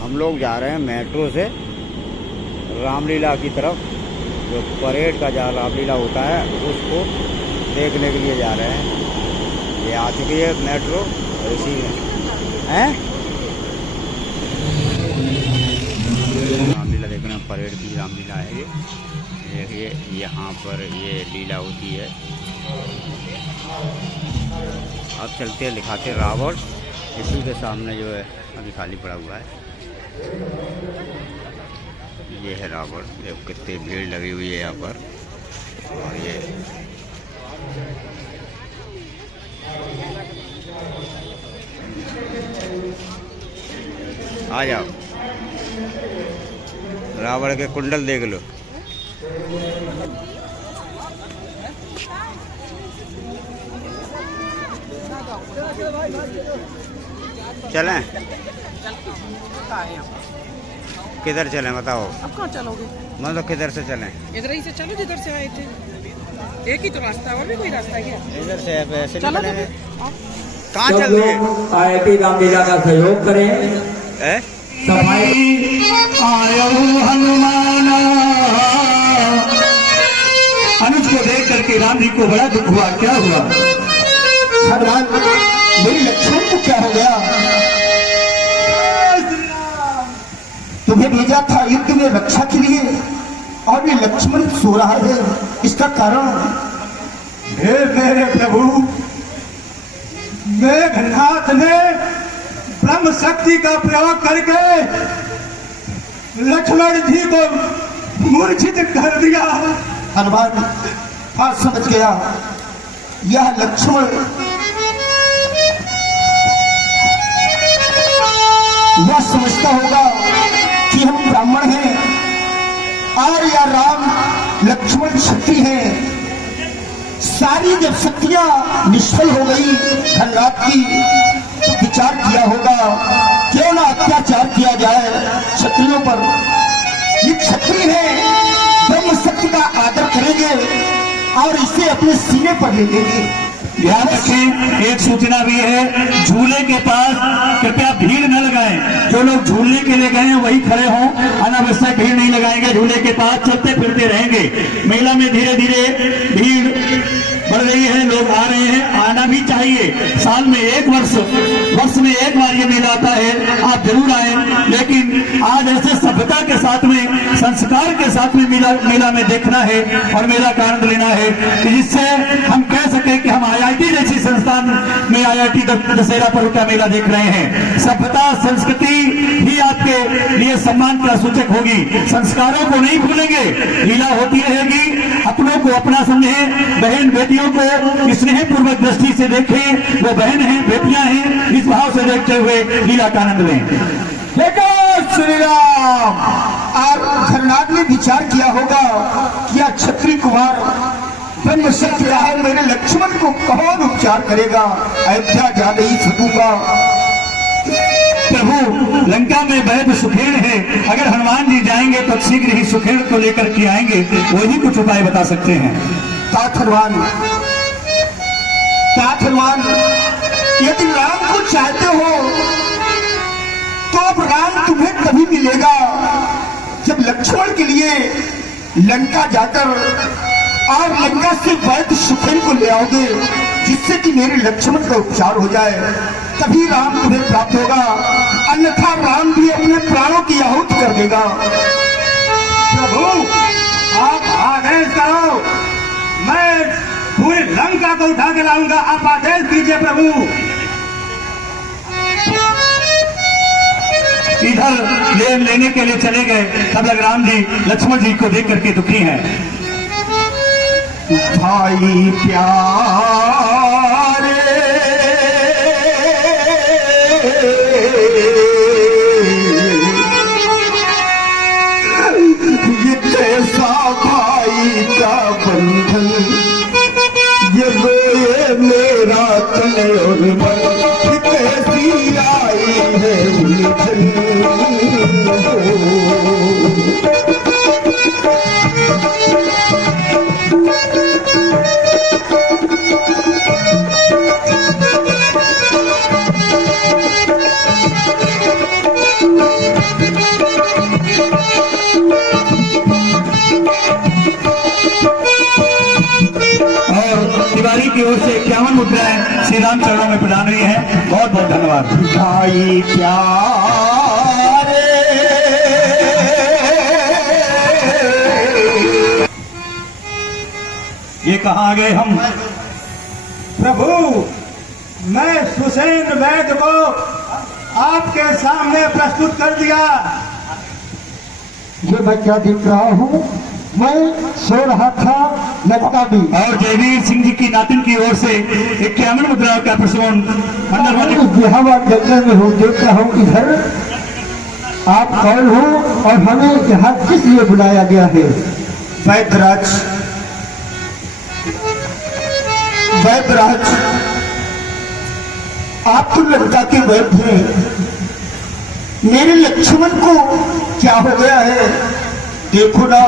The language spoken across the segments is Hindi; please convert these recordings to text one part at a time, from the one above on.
हम लोग जा रहे हैं मेट्रो से रामलीला की तरफ। जो परेड का जहाँ रामलीला होता है उसको देखने के लिए जा रहे हैं। ये आ चुकी है मेट्रो और इसी में हैं रामलीला देखने में, परेड की रामलीला है ये। देखिए यहाँ पर ये लीला होती है। अब चलते हैं, दिखाते रावण। इसी के सामने जो है अभी खाली पड़ा हुआ है, ये है रावण। देखो कितनी भीड़ लगी हुई है यहाँ पर। और ये आ जाओ, रावण के कुंडल देख लो। चलें? किधर चलें बताओ? अब कहाँ चलोगे? मतलब किधर से चलें? इधर ही से चलो जिधर से आए थे। एक ही तो रास्ता है, और भी कोई रास्ता है क्या? इधर से ऐसे चलो निकलेंगे। तो। कहाँ चल रहे हैं? आईआईटी रामलीला का सहयोग करें। हनुमान अनुज को देख करके राम जी को बड़ा दुख हुआ। क्या हुआ? हनुमान, मेरी लक्ष्मण को क्या हो गया? तुम्हें भेजा था युद्ध में रक्षा के लिए और ये लक्ष्मण सो रहा है, इसका कारण? हे मेरे प्रभु, मेघनाथ ने ब्रह्म शक्ति का प्रयोग करके लक्ष्मण जी को मूर्छित कर दिया। हनुमान, हाँ समझ गया, यह लक्ष्मण यह समझता होगा कि हम ब्राह्मण हैं और यह राम लक्ष्मण क्षत्रिय हैं। सारी जब शक्तियां निष्फल हो गई धनराज की, तो विचार किया होगा क्यों ना अत्याचार किया जाए क्षत्रियों पर। ये क्षत्रिय है, ब्रह्म शक्ति का आदर करेंगे और इसे अपने सीने पर ले लेंगे। ध्यान रखें, एक सूचना भी है, झूले के पास कृपया भीड़ न लगाएं। जो लोग झूलने के लिए गए हैं वही खड़े हों, अनावश्यक भीड़ नहीं लगाएंगे। झूले के पास चलते फिरते रहेंगे। मेला में धीरे धीरे भीड़ बढ़ रही है, लोग आ रहे हैं, आना भी चाहिए। साल में एक वर्ष में एक बार ये मेला आता है, आप जरूर आए। लेकिन आज ऐसे सभ्यता के साथ में, संस्कार के साथ में मेला में देखना है और मेला का आनंद लेना है, कि जिससे हम कह सके कि हम आईआईटी जैसी संस्थान में आईआईटी दशहरा पर्व का मेला देख रहे हैं। सभ्यता संस्कृति ही आपके लिए सम्मान का सूचक होगी। संस्कारों को नहीं भूलेंगे, लीला होती रहेगी। अपनों को अपना समझें, बहन बेटियों को स्नेह पूर्वक दृष्टि से देखें, वो बहन हैं, बेटियां हैं, इस भाव से देखते हुए लीला का आनंद लें। लेकिन श्री राम और धनराज ने विचार किया होगा कि यह क्षत्रिय कुमार ब्रह्म शक्ति रहा है, मेरे लक्ष्मण को कौन उपचार करेगा? अयोध्या जा रही सकूंगा। प्रभु, लंका में वैद्य सुखेड़ है, अगर हनुमान जी जाएंगे तो शीघ्र ही सुखेड़ को लेकर के आएंगे, वही कुछ उपाय बता सकते हैं। तात हनुमान, यदि राम को चाहते हो तो अब राम तुम्हें तभी मिलेगा जब लक्ष्मण के लिए लंका जाकर और लंका से वैद्य सुखेड़ को ले आओगे, जिससे कि मेरे लक्ष्मण का उपचार हो जाए, तभी राम तुम्हें प्राप्त होगा। अन्यथा राम भी अपने प्राणों की आहुति कर देगा। प्रभु, आप आदेश करो, मैं पूरी लंका को उठा के लाऊंगा। आप आदेश कीजिए प्रभु। इधर लेने के लिए चले गए, तब तक राम जी लक्ष्मण जी को देख करके दुखी हैं। भाई प्यारे ये कैसा भाई का बंधन, ये रोए मेरा तन और मन, कैसी आई है उलझन। श्री राम चरणों में प्रदान हुई है। बहुत बहुत धन्यवाद। भाई प्यारे ये कहाँ गए हम? प्रभु, मैं सुसेन वैद्य को आपके सामने प्रस्तुत कर दिया। ये मैं क्या देख रहा हूँ? मैं सो रहा था लगता भी। और जयवीर सिंह जी की नातिन की ओर से 51 मुद्रा का प्रसून अंदर वाले हवा जंगल में हूँ, देख रहा हूँ इधर आप कौन हो और हमें यहाँ किस लिए बुलाया गया है? वैद्यराज, वैद्यराज, आप तो लंका के वैद्य हैं। मेरे लक्ष्मण को क्या हो गया है? देखो ना,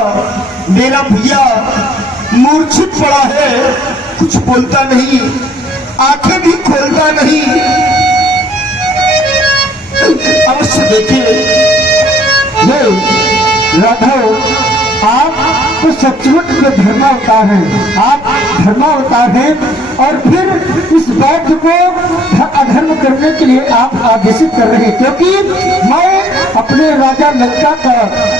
मेरा भैया मूर्छित पड़ा है, कुछ बोलता नहीं, आंखें भी खोलता नहीं। अवश्य देखिए, राघव, आप तो सचमुच में धर्मावतार हैं। आप धर्मावतार हैं और फिर इस बात को अधर्म करने के लिए आप आदेशित कर रहे हैं, क्योंकि मैं अपने राजा लंका का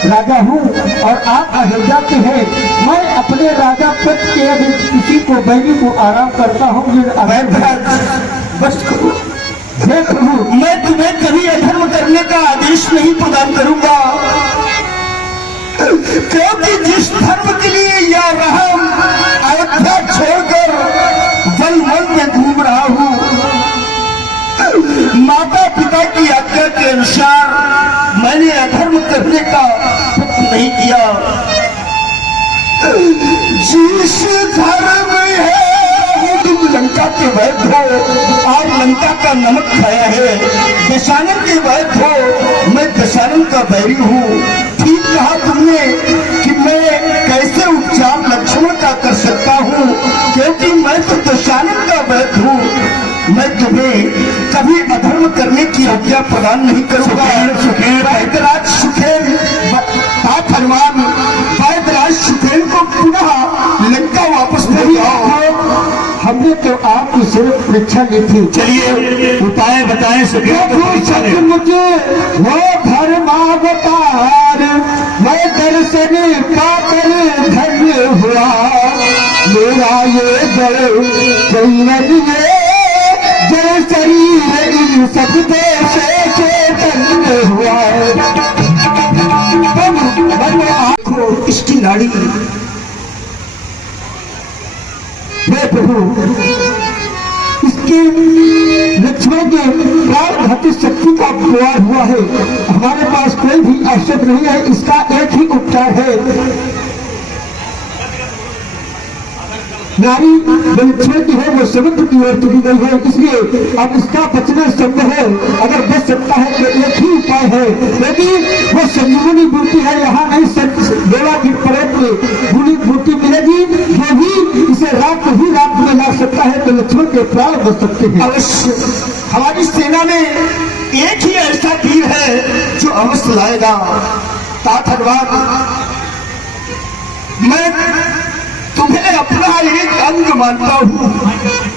राजा हूँ और आप अयोध्या के हैं। मैं अपने राजा पद के यदि किसी को बैरी को आराम करता हूँ, बस हे प्रभु, मैं तुम्हें कभी अधर्म करने का आदेश नहीं प्रदान करूंगा, क्योंकि जिस धर्म के लिए यह राम अयोध्या छोड़कर वन वन में घूम रहा हूँ, माता पिता की आज्ञा के अनुसार मैंने अधर्म करने का प्रयत्न नहीं किया। जिस धर्म है तुम लंका के वैद्य हो और लंका का नमक खाया है, दशानन के वैद्य हो, मैं दशानन का बैरी हूँ। ठीक कहा तुमने कि मैं कैसे उपचार लक्ष्मण का कर सकता हूँ, क्योंकि मैं तो दशानन का वैद्य हूँ। मैं तुम्हें कभी अधर्म करने की आज्ञा प्रदान नहीं करूंगा। वैद्यराज सुखेन, हनुमान, वैद्यराज सुखेन को पुनः लंका वापस ले आओ। हमने तो आपकी सिर्फ परीक्षा ली थी। चलिए उपाय बताएं। मुझे वो धर्मावतार मैं दर्शन पाकर धन्य हुआ, मेरा ये जल जल शरीर इन सब से चेतन हुआ। आपको इसकी नाड़ी, हे प्रभु, इसके लक्ष्मण के प्राण घाती शक्ति का प्रवाह हुआ है। हमारे पास कोई भी औषध नहीं है, इसका एक ही उपचार है। नारी लक्ष्मण की है वो समुद्र की ओर चली गई है, इसलिए अब इसका बचना संभव है। अगर बच सकता है तो एक ही उपाय है, यदि वो संजीवनी बूटी है, यहाँ नहीं देवा की पर्वत में बूटी मिलेगी, जो भी इसे रात ही रात में ला सकता है तो लक्ष्मण के प्राण बच सकते हैं। अवश्य हमारी सेना में एक ही ऐसा वीर है जो अवश्य लाएगा। तात हनुमान, मैं तुम्हें अपना एक अंग मानता हूँ,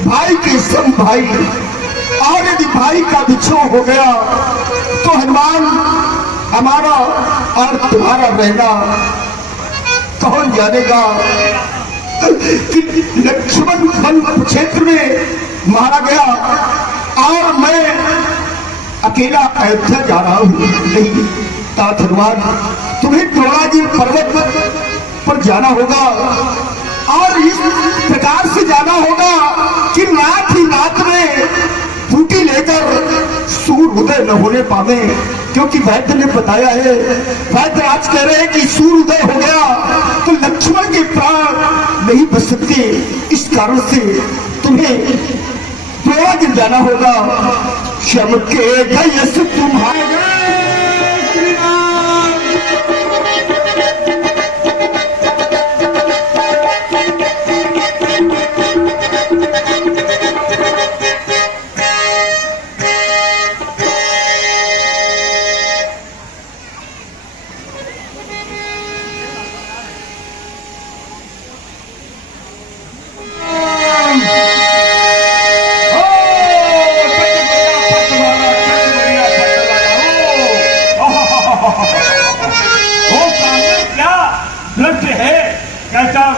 भाई के सम भाई, और यदि भाई का विछोह हो गया तो हनुमान हमारा और तुम्हारा रहना कौन जानेगा। कि लक्ष्मण वन क्षेत्र में मारा गया और मैं अकेला अयोध्या जा रहा हूँ। नहीं तात हनुमान, तुम्हें द्रोणागिरि पर्वत पर जाना होगा और इस प्रकार से जाना होगा कि रात ही रात में बूटी लेकर सूर्य उदय न होने पावे, क्योंकि वैद्य ने बताया है, वैद्य आज कह रहे हैं कि सूर्य उदय हो गया तो लक्ष्मण के प्राण नहीं बच सकते। इस कारण से तुम्हें द्रोणागिरि जाना होगा। श्याम के धैर्य तुम्हारे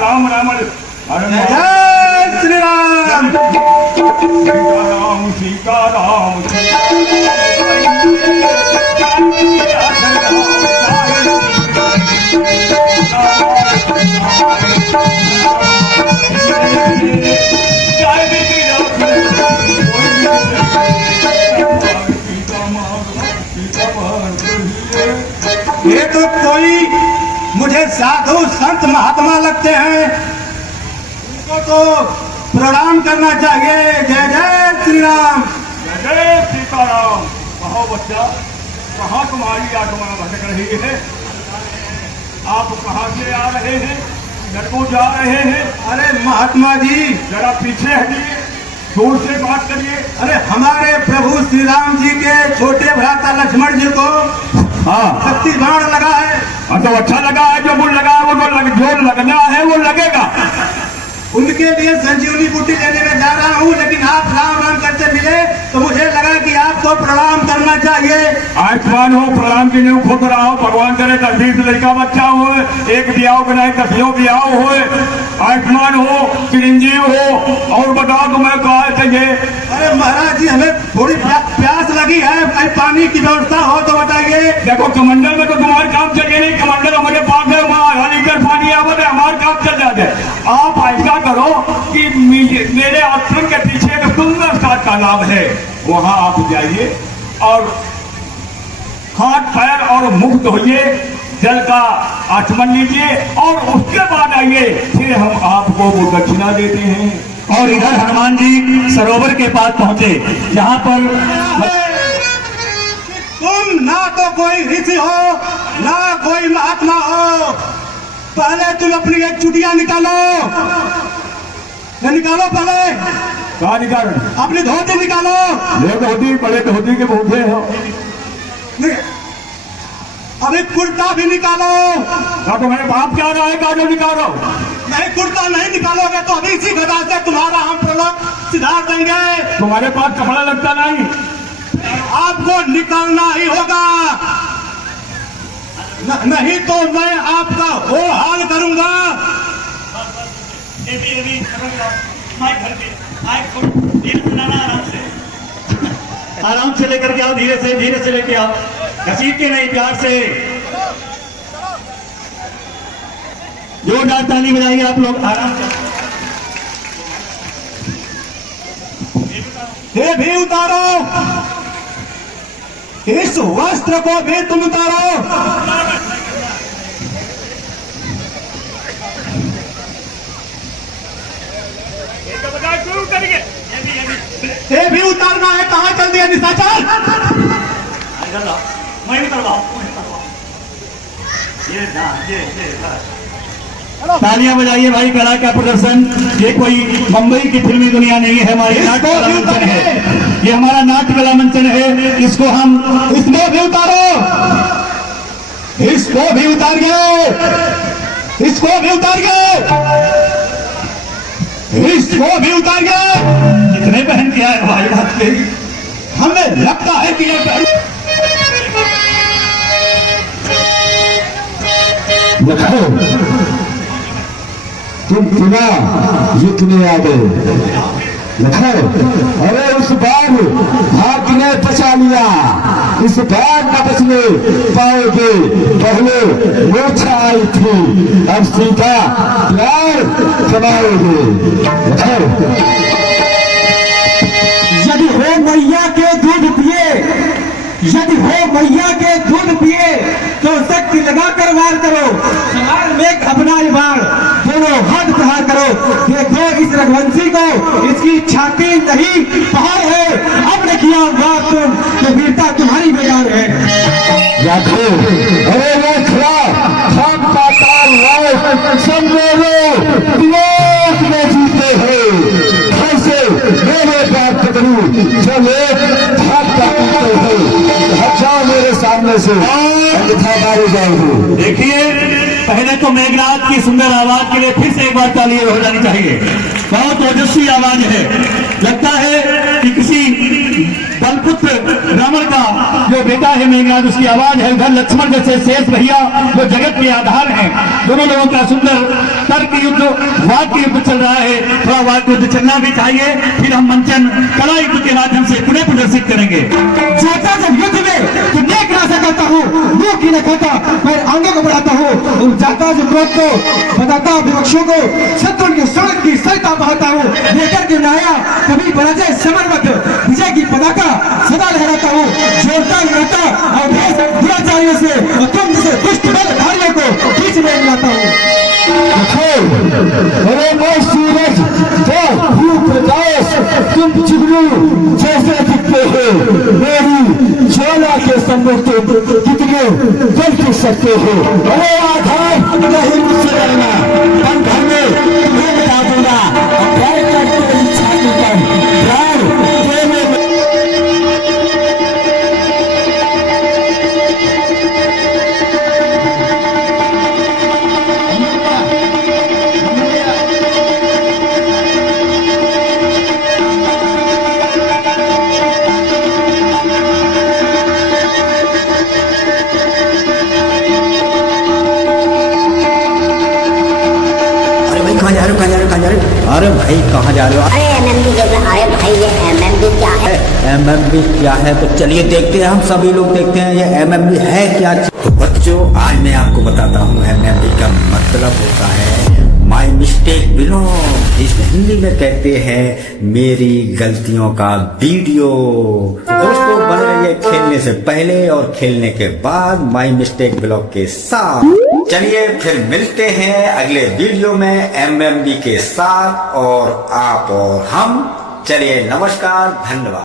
राम राम हरे जय श्री राम। सीताराम ये तो कोई मुझे साधु संत महात्मा लगते हैं, उनको तो प्रणाम करना चाहिए। जय जय श्री राम। जय सीताराम। कहो बच्चा, कहाँ तुम्हारी आत्मा भटक रही है? आप कहाँ से आ रहे हैं? घर को जा रहे हैं? अरे महात्मा जी, जरा पीछे हटिए, जोर से बात करिए। अरे हमारे प्रभु श्री राम जी के छोटे भ्राता लक्ष्मण जी को हाँ, शक्ति बाण लगा है। तो अच्छा लगा है, जो बुल लगा है वो तो जो लगना है वो लगेगा। उनके लिए संजीवनी बूटी लेने में जा रहा हूँ, लेकिन आप राम राम करते मिले तो मुझे लगा कि आपको प्रणाम करना चाहिए। आयुष्मान हो, प्रणाम की नींव खोद रहा हो, भगवान करे 10-20 लड़का बच्चा हो, एक ब्याह के नहीं 10 ब्याह हो, आयुष्मान हो, चिरंजीव हो। और बताओ तुम्हें कहा चाहिए? अरे महाराज जी, हमें थोड़ी प्यास लगी है, कहीं पानी की व्यवस्था हो तो बताइए। देखो कमंडल में तो तुम्हारे काम चले नहीं, कमंडल हमारे पास है, वहाँ आधा लीटर पानी आवत है, हमारे काम चल जाते। आप ऐसा करो कि मेरे आश्रम के पीछे एक सुंदर सा तालाब है, वहां आप जाइए और हाथ पैर और मुख धोइए, जल का आचमन लीजिए और उसके बाद आइए, फिर हम आपको वो दक्षिणा देते हैं। और इधर हनुमान जी सरोवर के पास पहुंचे, जहां पर तुम ना तो कोई ऋषि हो ना कोई महात्मा हो, पहले तुम अपनी एक चुटिया निकालो। निकालो पहले, कहा निकाल? अपनी धोती निकालो। ये धोती बड़े धोती के भूखे हो। अभी कुर्ता भी निकालो। तो तुम्हारे बाप क्या रहा है, काजो निकालो। नहीं, कुर्ता नहीं निकालोगे तो अभी इसी गदा से तुम्हारा हम प्रलोभ सिधार देंगे। तुम्हारे पास कपड़ा लगता नहीं, आपको निकालना ही होगा, नहीं तो मैं आपका वो हाल करूंगा। आराम से लेकर के आओ, धीरे से लेके आओ, घसीट के नहीं, प्यार से। जोरदार ताली बजाइए आप लोग, आराम से। ये भी उतारो, इस वस्त्र को भी तुम उतारो। ये भी उतारना है, कहाँ चल दिया निशाचर? मैं भी करवाऊं। तालियां बजाइए भाई, कला का प्रदर्शन। ये कोई मुंबई की फिल्मी दुनिया नहीं है, हमारी नाट्य कला मंचन है, ये हमारा नाट्य कला मंचन है। इसको हम, इसको भी उतारो, इसको भी उतार गए, इसको भी उतार गए, इसको भी उतार गए। कितने पहन के आए भाई बात के? हमें लगता है कि ये देखो तुम पुनः युद्ध में आ गए। देखो, अरे उस बार भाग ने बचा लिया, इस बार न बचने पाओगे। पहले मोक्षा आई थी, अब सीधा प्यार कमाओगे। देखो, यदि हो मैया के दूध पिए, यदि हो मैया के दूध पिए तो शक्ति लगाकर वार करो, सवार में अपना बाण दोनों हाथ प्रहार करो। देखो इस रघुवंशी को, इसकी छाती नहीं पहाड़ है। अब ने किया बात तुम तो वीरता तुम्हारी बेकार है। अरे वो खड़ा हम पाताल लाओ, सब लोग विरोध में जीते हैं। कैसे मेरे बात पकड़ू, जब एक भाग पीते हैं, हट जाओ मेरे सामने से, अन्यथा मारे जाओगे। देखिए, पहले तो मेघनाथ की सुंदर आवाज के लिए फिर से एक बार ताली हो जानी चाहिए। बहुत ओजस्वी आवाज है, लगता है कि किसी बल पुत्र रावण का जो बेटा है मेघनाथ, उसकी आवाज है। उधर लक्ष्मण जैसे शेष भैया जो जगत के आधार हैं, दोनों लोगों का सुंदर तर्क युद्ध, वाक्य युद्ध चल रहा है। थोड़ा वाक्य युद्ध चलना भी चाहिए, फिर हम मंचन कला युद्ध के माध्यम से पुनः प्रदर्शित करेंगे। जाता जब युद्ध में तो नेक रास्ता करता हूँ, मुंह की न खाता, मैं आगे को बढ़ाता हूँ। और जाता जो क्रोध को बताता विपक्षों को, शत्रु की सड़क की सरिता बहाता हूँ। लेकर के नाया कभी पराजय समर मत, विजय की पताका सदा लहराता हूँ। जोड़ता रहता और दुराचारियों से और तुम जैसे दुष्ट बलधारियों को बीच में लाता हूँ। अरे मैं सूरज प्रकाश, तुम जुगनू जैसे दिखते हो। मेरी ज्वाला के सम्मुख कितने जल सकते हो। अरे आधार नहीं मुझसे डरना, पल भर में तुम्हें बता दूंगा। प्यार करते ही छाती पर प्यार देने में। अरे भाई कहाँ जा रहे हो? अरे एमएमबी देख रहे। अरे भाई ये एमएमबी क्या है? एमएमबी क्या है? तो चलिए देखते हैं, हम सभी लोग देखते हैं ये एमएमबी है क्या। तो बच्चों आज मैं आपको बताता हूँ एमएमबी का मतलब होता है माई मिस्टेक बिलोंग। इस हिंदी में कहते हैं मेरी गलतियों का वीडियो। दोस्तों बने रहिए खेलने से पहले और खेलने के बाद माई मिस्टेक ब्लॉग के साथ। चलिए फिर मिलते हैं अगले वीडियो में एमएमबी के साथ, और आप और हम। चलिए नमस्कार, धन्यवाद।